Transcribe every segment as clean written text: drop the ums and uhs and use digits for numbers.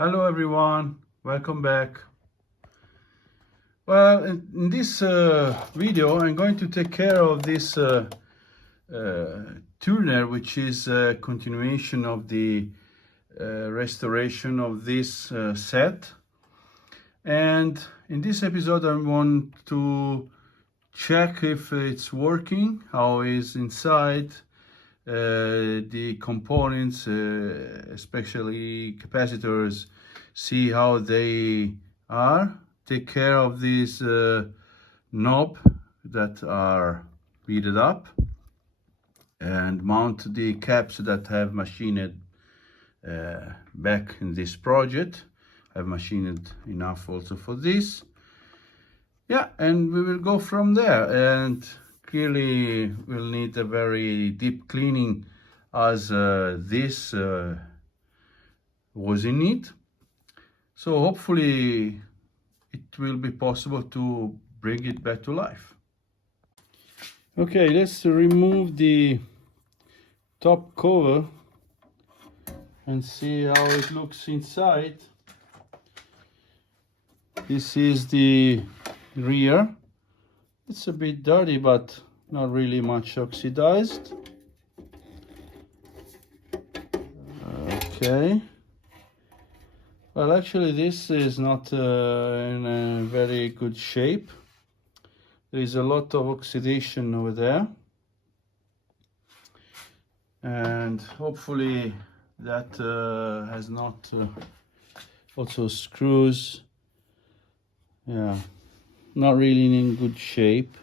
Hello everyone, welcome back. Well, in this video I'm going to take care of this tuner, which is a continuation of the restoration of this set. And in this episode I want to check if it's working, how is inside, the components, especially capacitors, see how they are, take care of these knob that are heated up, and mount the caps that have machined back in this project. I've machined enough also for this. Yeah, and we will go from there. And clearly we'll need a very deep cleaning, as this was in need. So hopefully it will be possible to bring it back to life. Okay, let's remove the top cover and see how it looks inside. This is the rear. It's a bit dirty, but not really much oxidized. Okay. Well, actually this is not in a very good shape. There is a lot of oxidation over there. And hopefully that has not also screws. Yeah. Not really in good shape.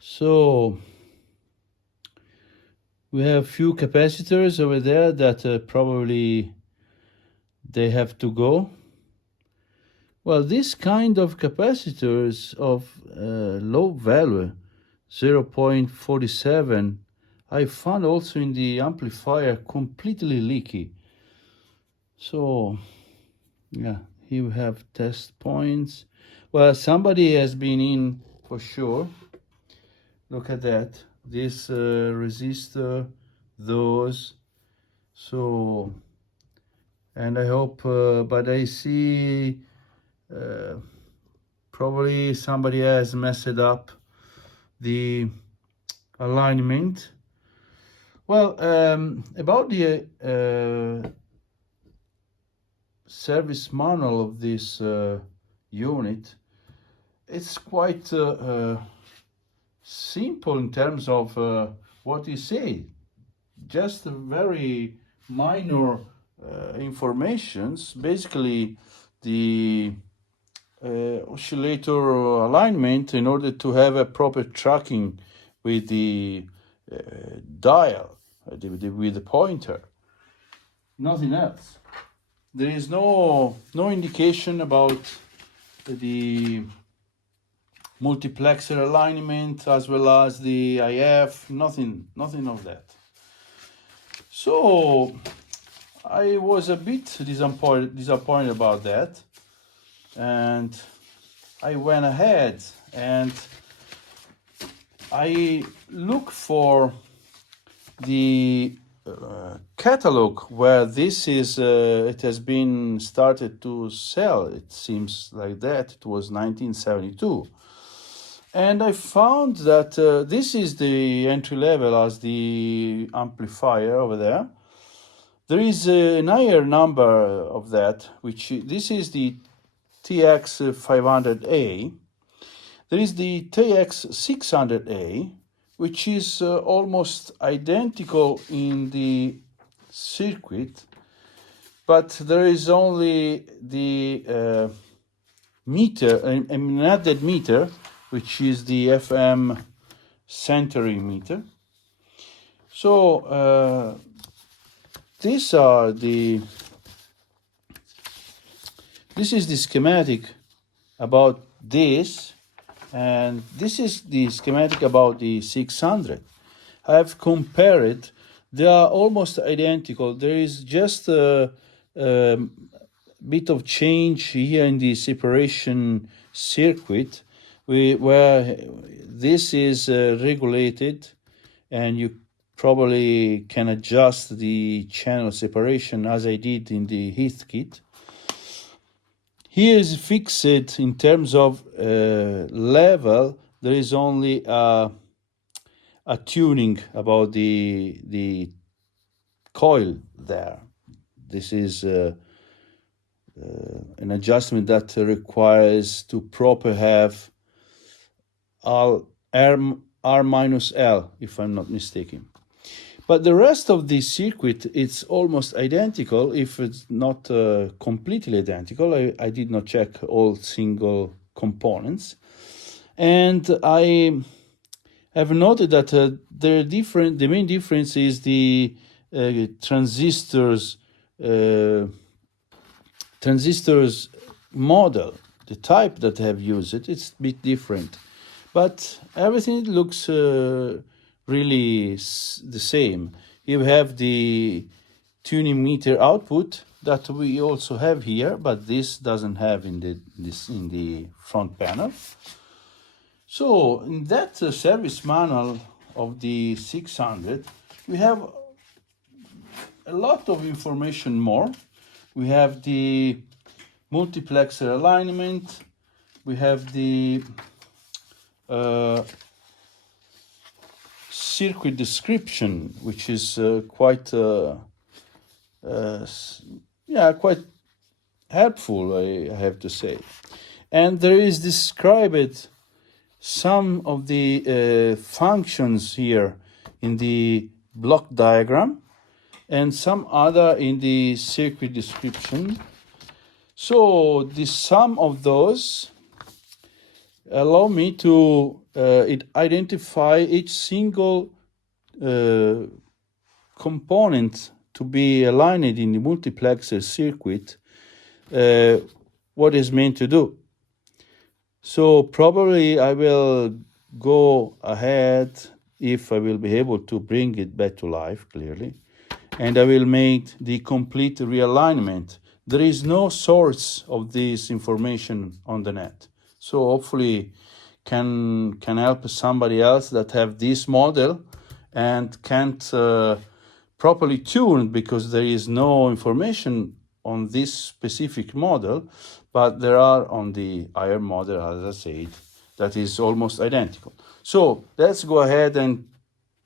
So we have few capacitors over there that probably they have to go. Well, this kind of capacitors of low value, 0.47, I found also in the amplifier completely leaky. So yeah, here we have test points. Well, somebody has been in for sure. Look at that. This resistor, those. So, and I hope, but I see probably somebody has messed up the alignment. Well, about the service manual of this unit, it's quite simple in terms of what you say. Just very minor informations. Basically, the oscillator alignment in order to have a proper tracking with the dial, with the pointer. Nothing else. There is no indication about the multiplexer alignment as well as the IF, nothing of that. So I was a bit disappointed about that, and I went ahead and I looked for the catalog where this is it has been started to sell. It seems like that it was 1972, and I found that this is the entry level as the amplifier over there. There is an higher number of that, which this is the TX500A. There is the TX600A, which is almost identical in the circuit, but there is only the meter, an added meter, which is the FM centering meter. So this is the schematic about this, and this is the schematic about the 600. I have compared. They are almost identical. There is just a bit of change here in the separation circuit, where this is regulated, and you probably can adjust the channel separation as I did in the heat kit. Here is fixed in terms of level. There is only a tuning about the coil there. This is an adjustment that requires to proper have R minus L, if I'm not mistaken. But the rest of the circuit, it's almost identical, if it's not completely identical. I did not check all single components. And I have noted that the main difference is the transistors model, the type that I have used it's a bit different. But everything looks really the same. You have the tuning meter output that we also have here, but this doesn't have in the front panel. So in that service manual of the 600, we have a lot of information more. We have the multiplexer alignment. We have the circuit description, which is quite helpful, I have to say. And there is described some of the functions here in the block diagram and some other in the circuit description. So the sum of those allow me to identify each single component to be aligned in the multiplexer circuit, what is meant to do. So probably I will go ahead, if I will be able to bring it back to life clearly, and I will make the complete realignment. There is no source of this information on the net. So hopefully can help somebody else that have this model and can't properly tune because there is no information on this specific model, but there are on the higher model, as I said, that is almost identical. So let's go ahead and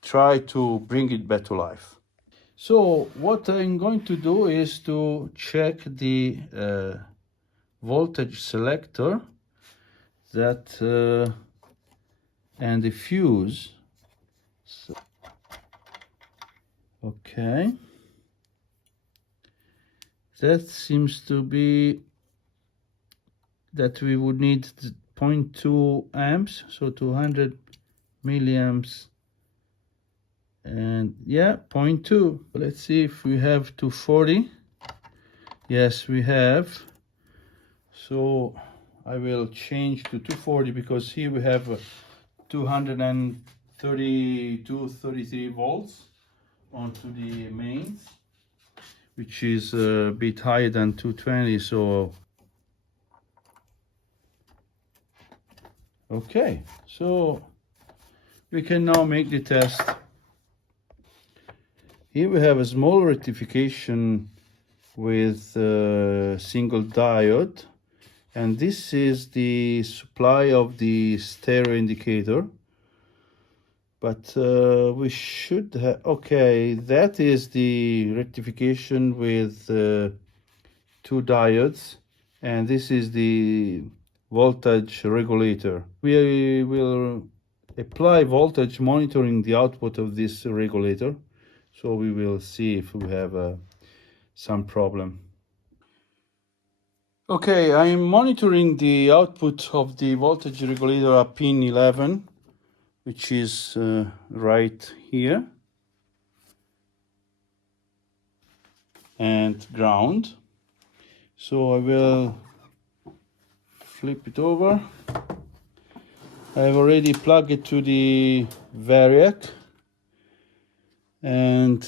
try to bring it back to life. So what I'm going to do is to check the voltage selector that and the fuse. So, okay, that seems to be that we would need 0.2 amps, so 200 milliamps, and yeah, 0.2. Let's see if we have 240. Yes, we have. So I will change to 240 because here we have 233 volts onto the mains, which is a bit higher than 220. So okay, so we can now make the test. Here we have a small rectification with a single diode, and this is the supply of the stereo indicator. But we should have, okay, that is the rectification with 2 diodes, and this is the voltage regulator. We will apply voltage monitoring the output of this regulator, so we will see if we have some problem. Okay, I'm monitoring the output of the voltage regulator at pin 11, which is right here, and ground. So I will flip it over. I've already plugged it to the variac, and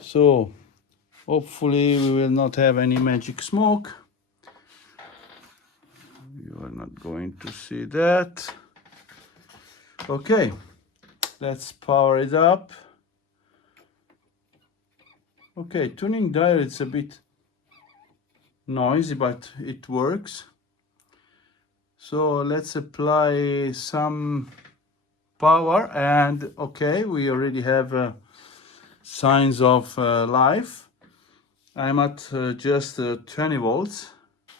so hopefully we will not have any magic smoke. You are not going to see that. Okay, Let's power it up. Okay, tuning dial, it's a bit noisy, but it works. So let's apply some power, and okay, we already have signs of life. I'm at just 20 volts.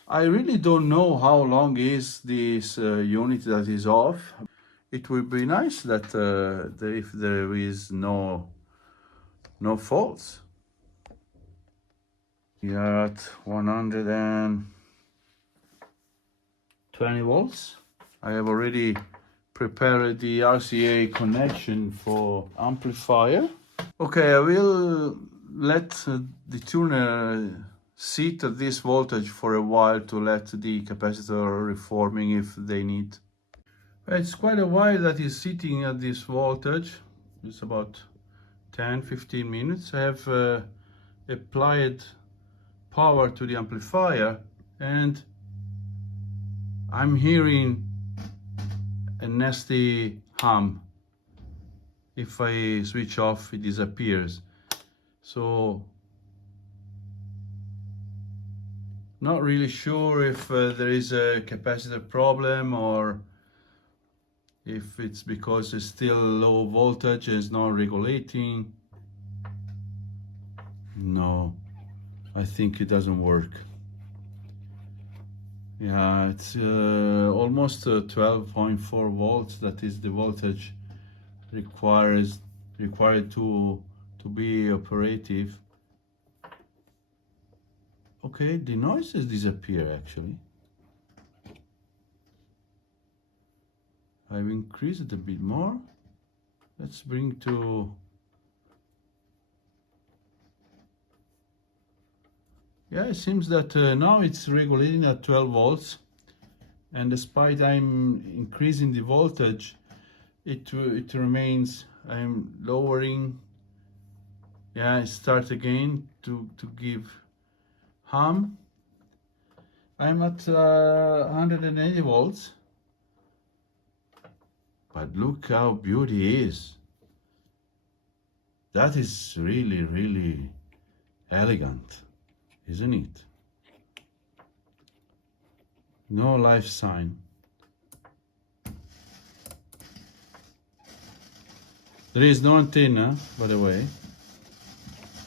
I really don't know how long is this unit that is off. It would be nice that if there is no faults. We are at 120 volts. I have already prepared the RCA connection for amplifier. Okay, I will let the tuner sit at this voltage for a while to let the capacitor reforming if they need. It's quite a while that is sitting at this voltage. It's about 10-15 minutes. I have applied power to the amplifier, and I'm hearing a nasty hum. If I switch off, it disappears. So not really sure if there is a capacitor problem, or if it's because it's still low voltage, it's not regulating. No, I think it doesn't work. Yeah, it's almost 12.4 volts. That is the voltage required to be operative. Okay, the noises disappear actually. I've increased it a bit more. Let's bring to... Yeah, it seems that now it's regulating at 12 volts, and despite I'm increasing the voltage, it remains. I'm lowering. Yeah, I start again to give hum. I'm at 180 volts, but look how beauty is. That is really, really elegant, isn't it? No life sign. There is no antenna, by the way,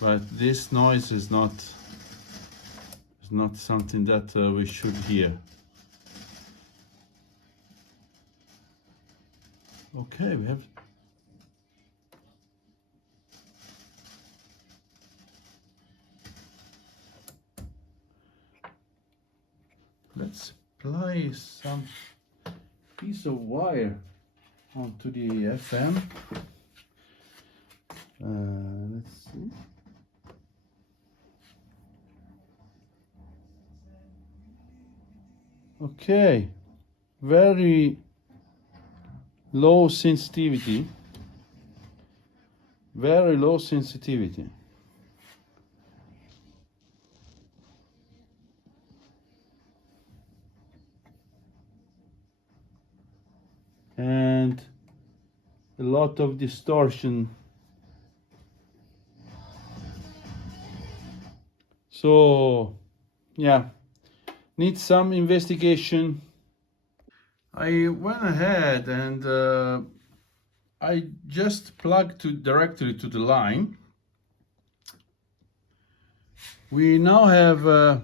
but this noise is not something that we should hear. Okay, we have... Let's apply some piece of wire onto the FM. Let's see. Okay, very low sensitivity. Very low sensitivity. And a lot of distortion. So yeah, needs some investigation. I went ahead and I just plugged directly to the line. We now have a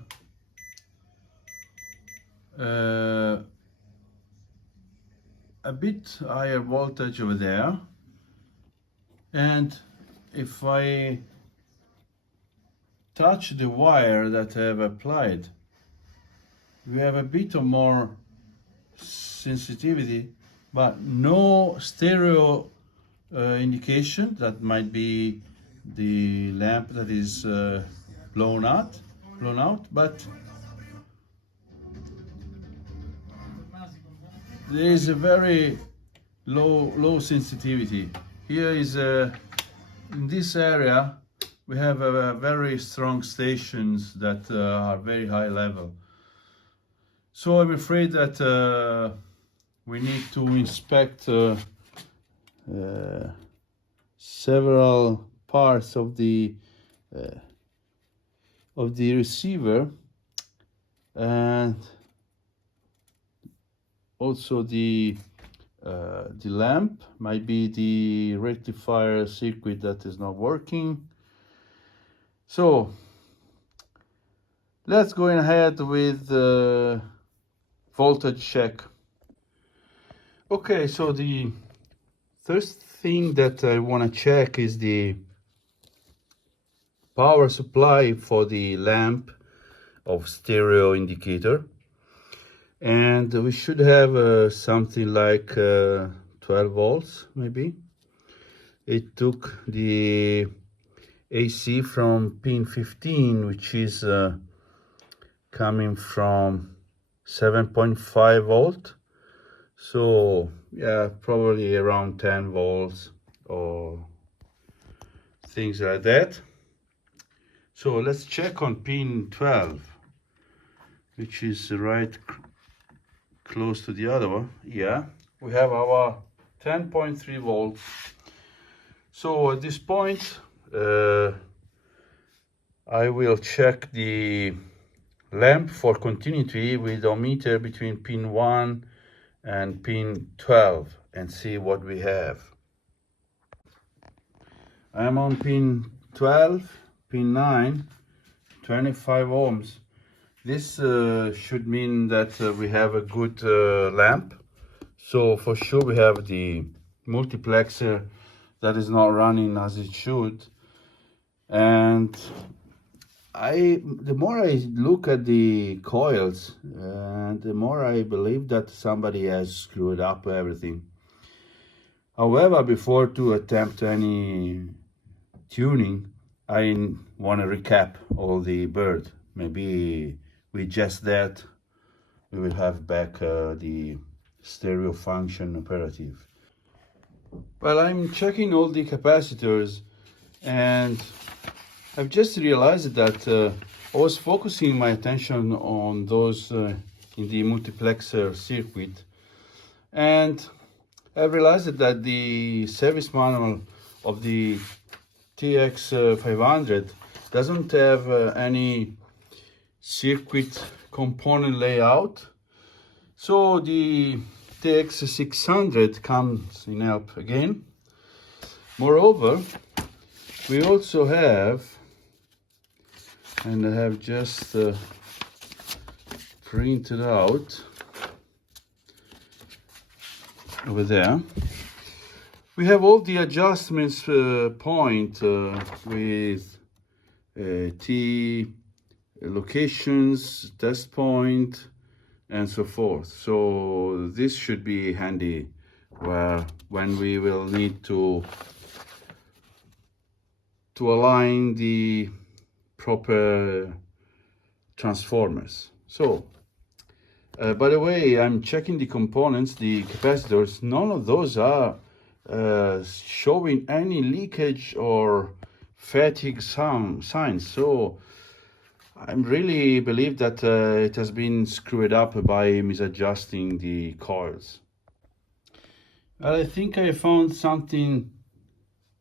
bit higher voltage over there, and if I touch the wire that I have applied, we have a bit of more sensitivity, but no stereo indication. That might be the lamp that is blown out, but there is a very low sensitivity. Here is in this area we have very strong stations that are very high level. So I'm afraid that we need to inspect several parts of the receiver, and also the lamp. Might be the rectifier circuit that is not working. So let's go ahead with voltage check. Okay, so the first thing that I want to check is the power supply for the lamp of stereo indicator, and we should have something like 12 volts maybe. It took the AC from pin 15, which is coming from 7.5 volt, so yeah, probably around 10 volts or things like that. So let's check on pin 12, which is right close to the other one. Yeah, we have our 10.3 volts. So at this point, I will check the lamp for continuity with the ohmmeter between pin 1 and pin 12 and see what we have. I'm on pin 12, pin 9, 25 ohms. This should mean that we have a good lamp. So for sure we have the multiplexer that is not running as it should. And the more I look at the coils, the more I believe that somebody has screwed up everything. However, before to attempt any tuning, I want to recap all the bird. Maybe with just that, we will have back the stereo function operative. Well, I'm checking all the capacitors, and I've just realized that I was focusing my attention on those in the multiplexer circuit, and I've realized that the service manual of the TX500 doesn't have any circuit component layout. So the TX600 comes in help again. Moreover, we also have, and I have just printed out over there, we have all the adjustments point with T locations, test point, and so forth. So this should be handy when we will need to align the proper transformers. So by the way, I'm checking the components, the capacitors. None of those are showing any leakage or fatigue signs. So I really believe that it has been screwed up by misadjusting the coils. Well, I think I found something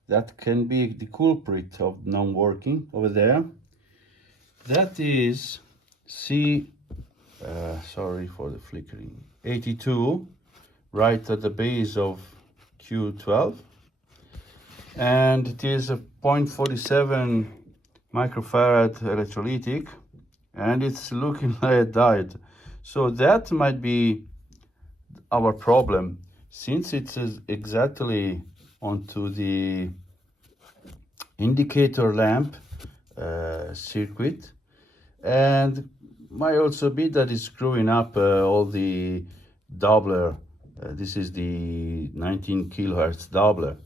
that can be the culprit of non-working over there. That is sorry for the flickering, 82, right at the base of Q12, and it is a 0.47 microfarad electrolytic, and it's looking like it died. So that might be our problem, since it is exactly onto the indicator lamp circuit, and might also be that it's screwing up all the doubler. This is the 19 kilohertz doubler,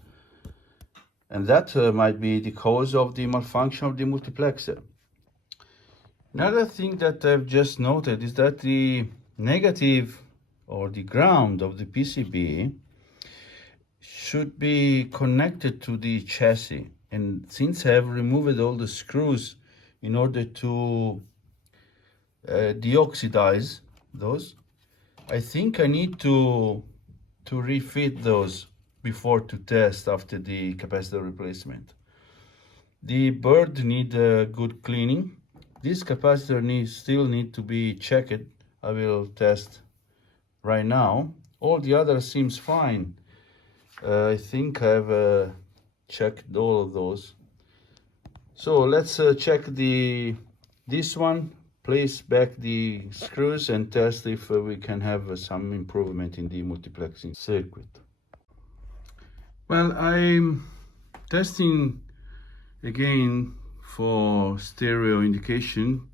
and that might be the cause of the malfunction of the multiplexer. Another thing that I've just noted is that the negative or the ground of the PCB should be connected to the chassis, and since I have removed all the screws in order to deoxidize those, I think I need to refit those before to test after the capacitor replacement. The bird need good cleaning. This capacitor still need to be checked. I will test right now. All the others seems fine. I think I've checked all of those. So let's check this one, place back the screws and test if we can have some improvement in the multiplexing circuit. Well, I'm testing again for stereo indication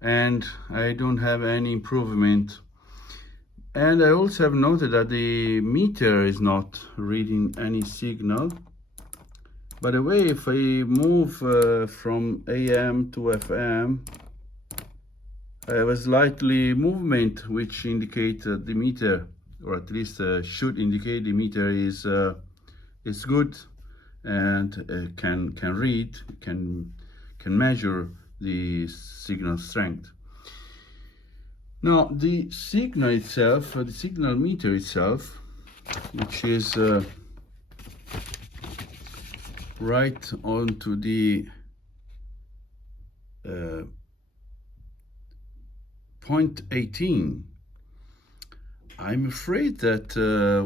and I don't have any improvement. And I also have noted that the meter is not reading any signal. By the way, if I move from AM to FM, I have a slightly movement which indicates the meter, or at least should indicate the meter is good and can read, can measure the signal strength. Now the signal itself, the signal meter itself, which is right onto the point 18. I'm afraid that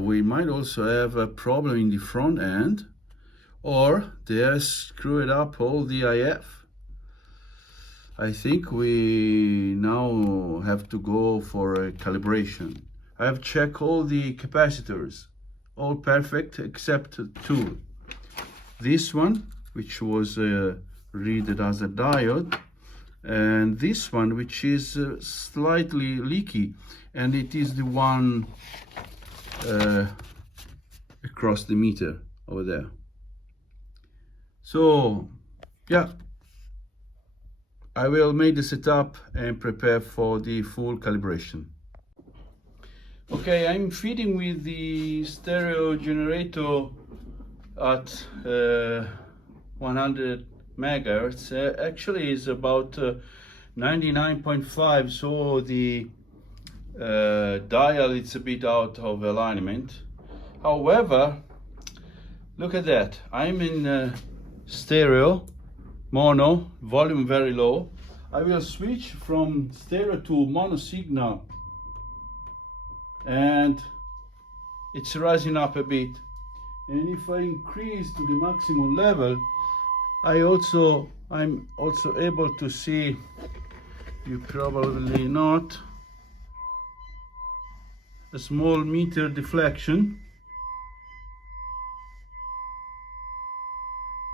we might also have a problem in the front end, or they have screwed up all the IF. I think we now have to go for a calibration. I have checked all the capacitors, all perfect except two. This one, which was read as a diode, and this one, which is slightly leaky, and it is the one across the meter over there. So, yeah. I will make the setup and prepare for the full calibration. Okay, I'm feeding with the stereo generator at 100 megahertz. Actually is about 99.5, so the dial is a bit out of alignment. However, look at that. I'm in stereo, mono, volume very low. I will switch from stereo to mono signal and it's rising up a bit. And if I increase to the maximum level, I'm also able to see, you probably not, a small meter deflection.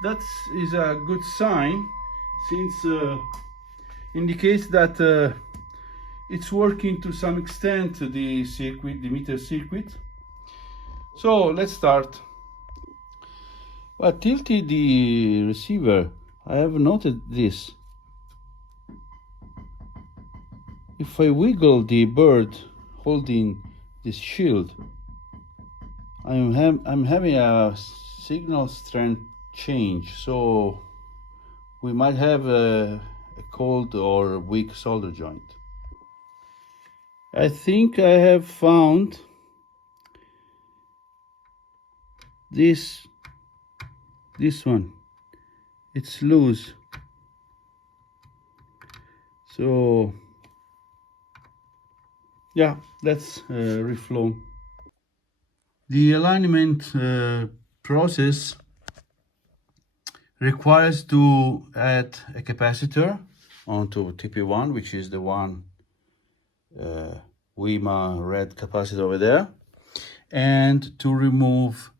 That is a good sign, since indicates that it's working to some extent, the circuit, the meter circuit. So let's start. Well, tilted the receiver, I have noted this. If I wiggle the bird holding this shield, I'm having a signal strength change, so we might have a cold or weak solder joint. I think I have found this one. It's loose, so yeah, let's reflow. The alignment process requires to add a capacitor onto TP1, which is the one WIMA red capacitor over there, and to remove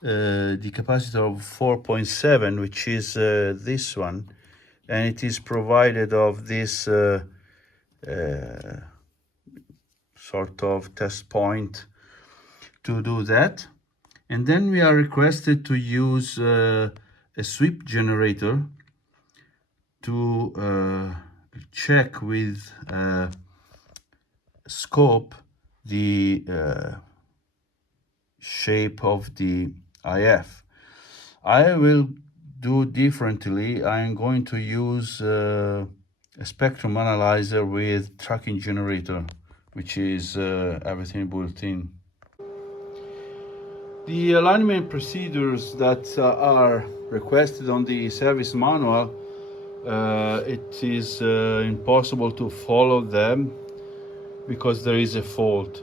the capacitor of 4.7, which is this one, and it is provided of this sort of test point to do that. And then we are requested to use a sweep generator to check with scope the shape of the IF. I will do differently. I'm going to use a spectrum analyzer with tracking generator, which is everything built in. The alignment procedures that are requested on the service manual, it is impossible to follow them because there is a fault.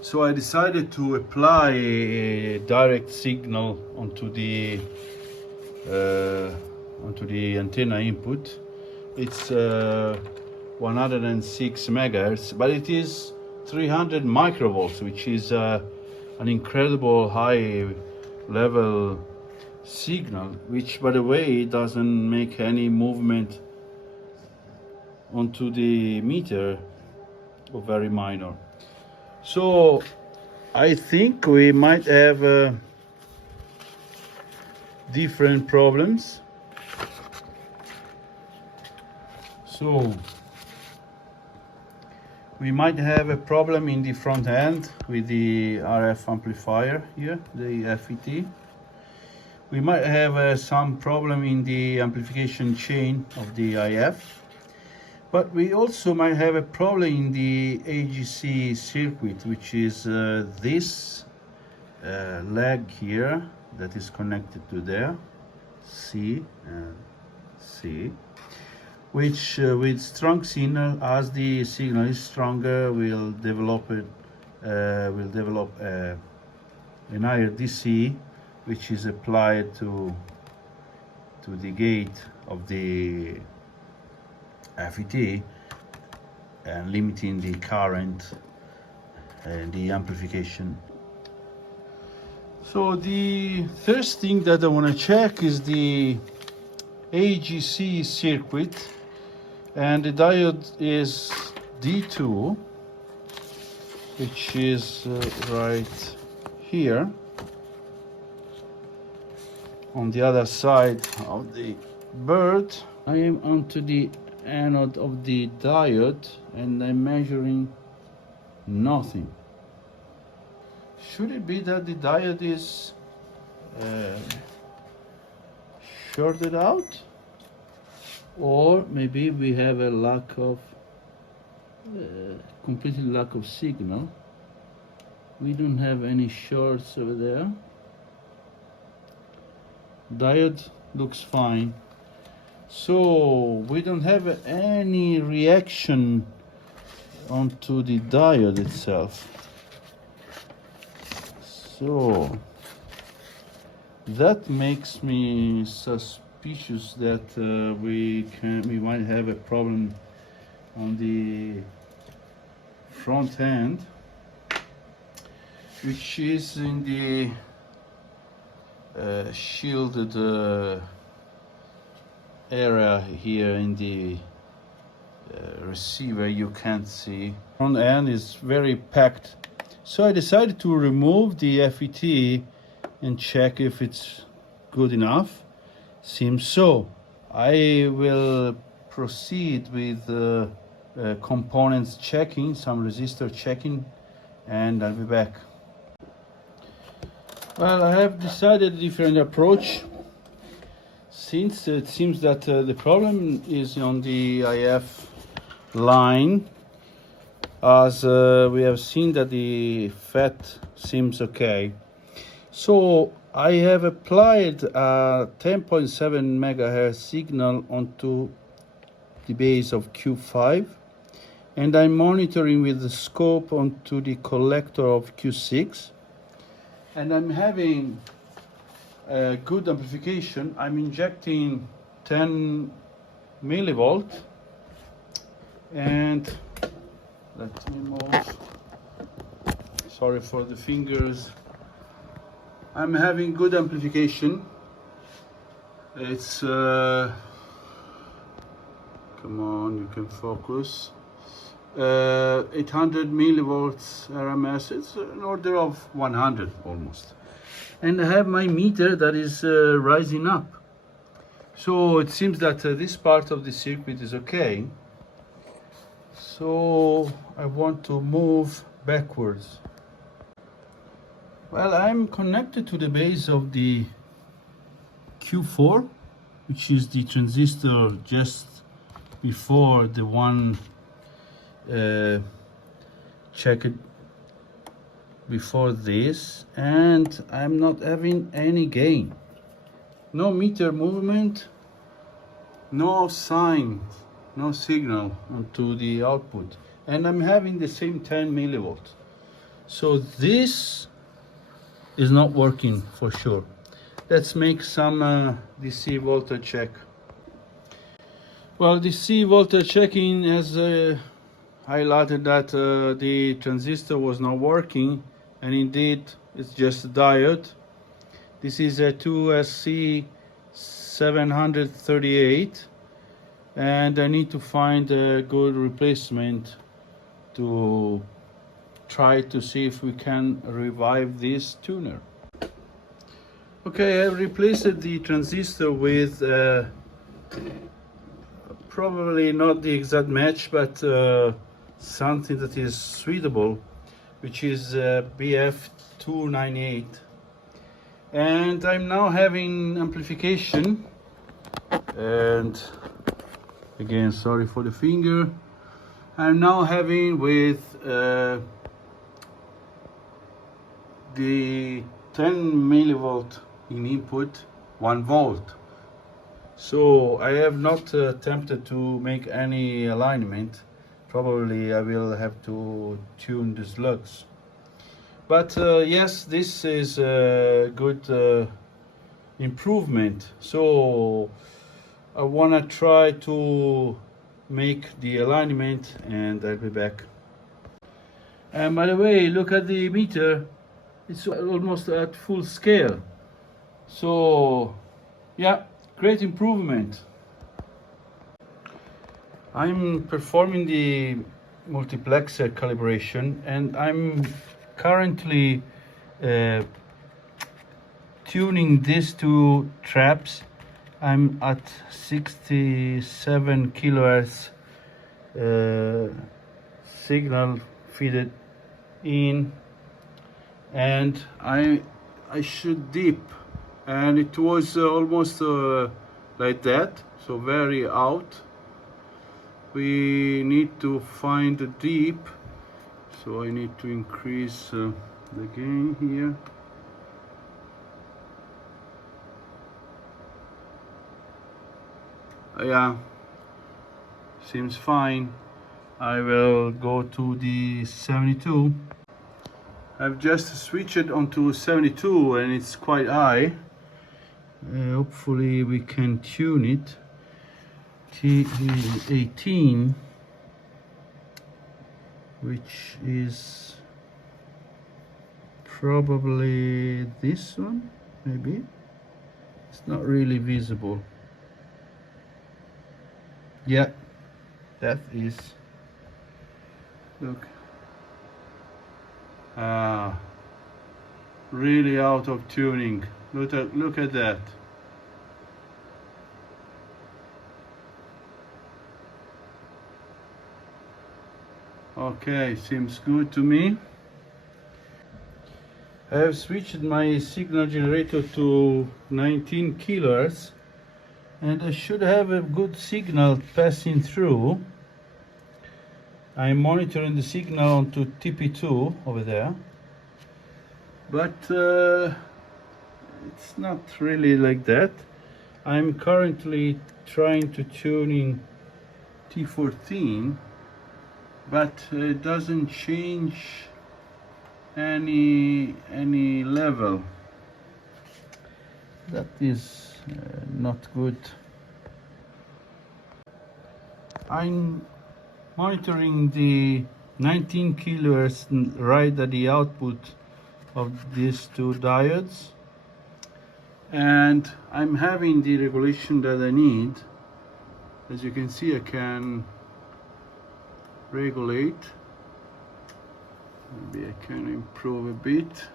So I decided to apply a direct signal onto the antenna input. It's 106 megahertz, but it is 300 microvolts, which is an incredible high level signal, which by the way doesn't make any movement onto the meter, or very minor. So I think we might have different problems. So we might have a problem in the front end with the RF amplifier here, the FET. We might have some problem in the amplification chain of the IF. But we also might have a problem in the AGC circuit, which is this leg here that is connected to there, C and C, which with strong signal, as the signal is stronger, will develop an higher DC, which is applied to the gate of the FET and limiting the current and the amplification. So the first thing that I want to check is the AGC circuit, and the diode is D2, which is right here on the other side of the bird. I am onto the anode of the diode and I'm measuring nothing. Should it be that the diode is shorted out, or maybe we have a lack of completely lack of signal? We don't have any shorts over there. Diode looks fine. So we don't have any reaction onto the diode itself. So that makes me suspicious that we might have a problem on the front end, which is in the shielded area here in the receiver. You can't see. Front end is very packed. So I decided to remove the FET and check if it's good enough. Seems so. I will proceed with components checking, some resistor checking, and I'll be back. Well, I have decided a different approach, since it seems that the problem is on the IF line, as we have seen that the FET seems okay. So I have applied a 10.7 megahertz signal onto the base of Q5, and I'm monitoring with the scope onto the collector of Q6, and I'm having a good amplification. I'm injecting 10 millivolt, and let me move, sorry for the fingers. I'm having good amplification. It's come on, you can focus. 800 millivolts RMS. It's an order of 100 almost. And I have my meter that is rising up. So it seems that this part of the circuit is okay. So I want to move backwards. Well, I'm connected to the base of the Q4, which is the transistor just before the one checked before this, and I'm not having any gain. No meter movement, no sign, no signal onto the output, and I'm having the same 10 millivolts. So this is not working for sure. Let's make some DC voltage check. Well, DC voltage checking has highlighted that the transistor was not working, and indeed it's just a diode. This is a 2SC738, and I need to find a good replacement to try to see if we can revive this tuner. Okay, I replaced the transistor with probably not the exact match, but something that is suitable, which is BF298. And I'm now having amplification, and again, sorry for the finger. I'm now having with the 10 millivolt in input, 1 volt. So I have not attempted to make any alignment. Probably I will have to tune the slugs. But yes, this is a good improvement. So I want to try to make the alignment, and I'll be back. And by the way, look at the meter. It's almost at full scale. So yeah, great improvement. I'm performing the multiplexer calibration, and I'm currently tuning these two traps. I'm at 67 kilohertz signal fed in, and I should dip, and it was almost like that, so very out. We need to find the deep, so I need to increase the gain here. Yeah, seems fine. I will go to the 72. I've just switched it onto 72, and it's quite high. Hopefully we can tune it. T18, which is probably this one, maybe. It's not really visible. Yeah, that is. Look. Really out of tuning. Look at that. Okay, seems good to me. I have switched my signal generator to 19 kilohertz, and I should have a good signal passing through. I'm monitoring the signal onto TP2 over there, but it's not really like that. I'm currently trying to tuning T14, but it doesn't change any level. That is not good. I'm monitoring the 19 kilohertz right at the output of these two diodes, and I'm having the regulation that I need. As you can see, I can regulate. Maybe I can improve a bit.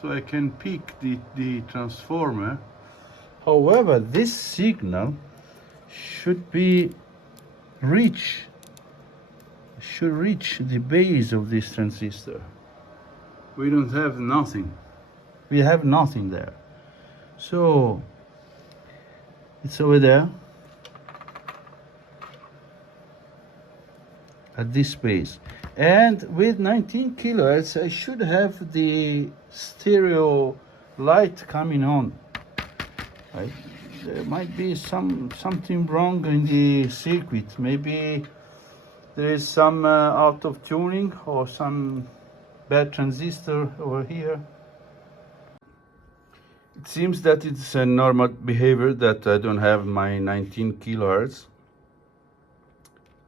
So I can pick the transformer. However, this signal should reach the base of this transistor. We don't have nothing. We have nothing there. So it's over there. at this base. And with 19 kilohertz, I should have the stereo light coming on. Right? There might be something wrong in the circuit. Maybe there is some out of tuning or some bad transistor over here. It seems that it's a normal behavior that I don't have my 19 kilohertz.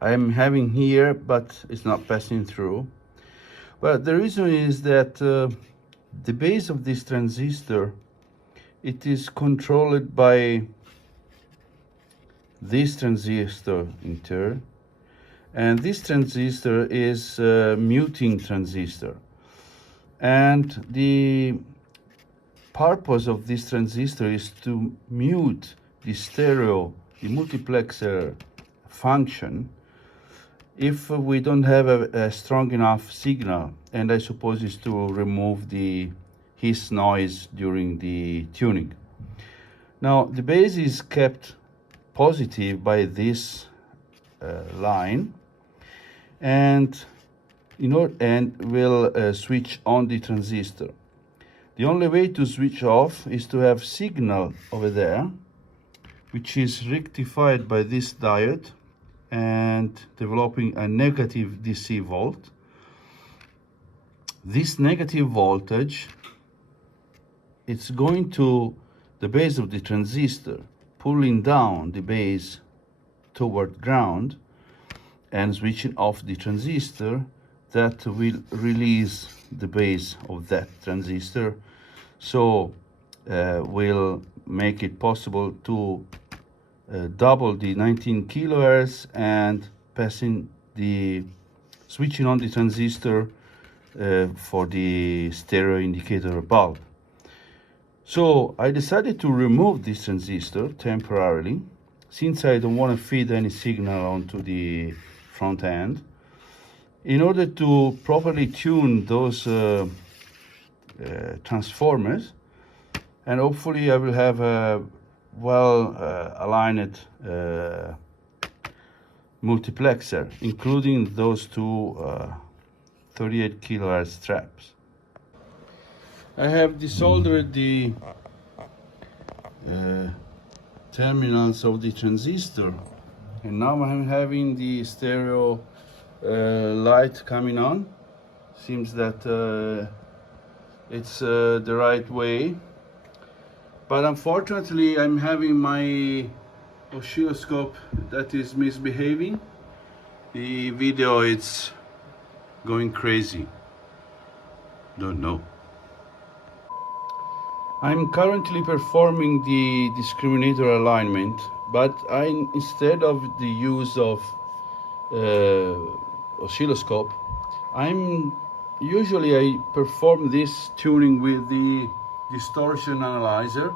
I'm having here, but it's not passing through. Well, the reason is that the base of this transistor, it is controlled by this transistor in turn, and this transistor is a muting transistor. And the purpose of this transistor is to mute the stereo, the multiplexer function, if we don't have a strong enough signal, and I suppose it's to remove the hiss noise during the tuning. Now the base is kept positive by this line, and will switch on the transistor. The only way to switch off is to have signal over there, which is rectified by this diode and developing a negative DC volt. This negative voltage, it's going to the base of the transistor, pulling down the base toward ground and switching off the transistor. That will release the base of that transistor, so will make it possible to double the 19 kilohertz and switching on the transistor for the stereo indicator bulb. So I decided to remove this transistor temporarily, since I don't want to feed any signal onto the front end, in order to properly tune those transformers, and hopefully I will have a aligned multiplexer, including those two 38 kilohertz traps. I have desoldered the terminals of the transistor, and now I'm having the stereo light coming on. Seems that it's the right way, but unfortunately I'm having my oscilloscope that is misbehaving. The video it's going crazy. Don't know. I'm currently performing the discriminator alignment, but instead of the use of oscilloscope, I perform this tuning with the distortion analyzer,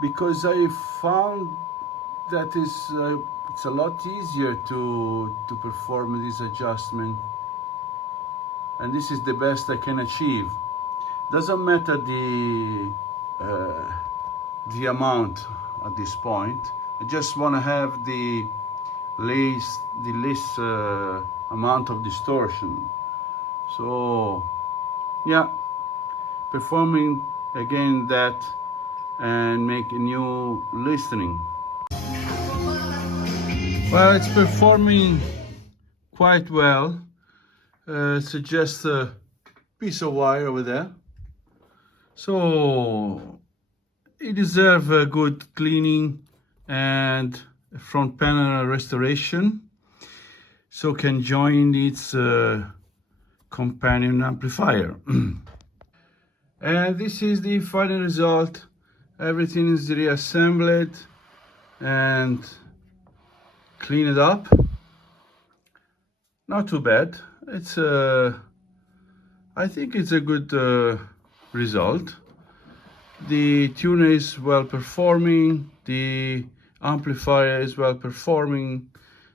because I found that it's a lot easier to perform this adjustment, and this is the best I can achieve. Doesn't matter the amount at this point. I just want to have the least amount of distortion. So yeah, performing again that and make a new listening. Well, it's performing quite well. Suggest a piece of wire over there. So it deserves a good cleaning and a front panel restoration, so can join its companion amplifier. And this is the final result. Everything is reassembled and cleaned up. Not too bad. It's I think it's a good result. The tuner is well performing, the amplifier is well performing,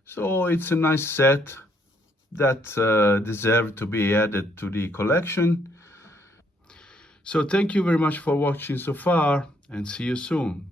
so it's a nice set that deserves to be added to the collection. So thank you very much for watching so far, and see you soon.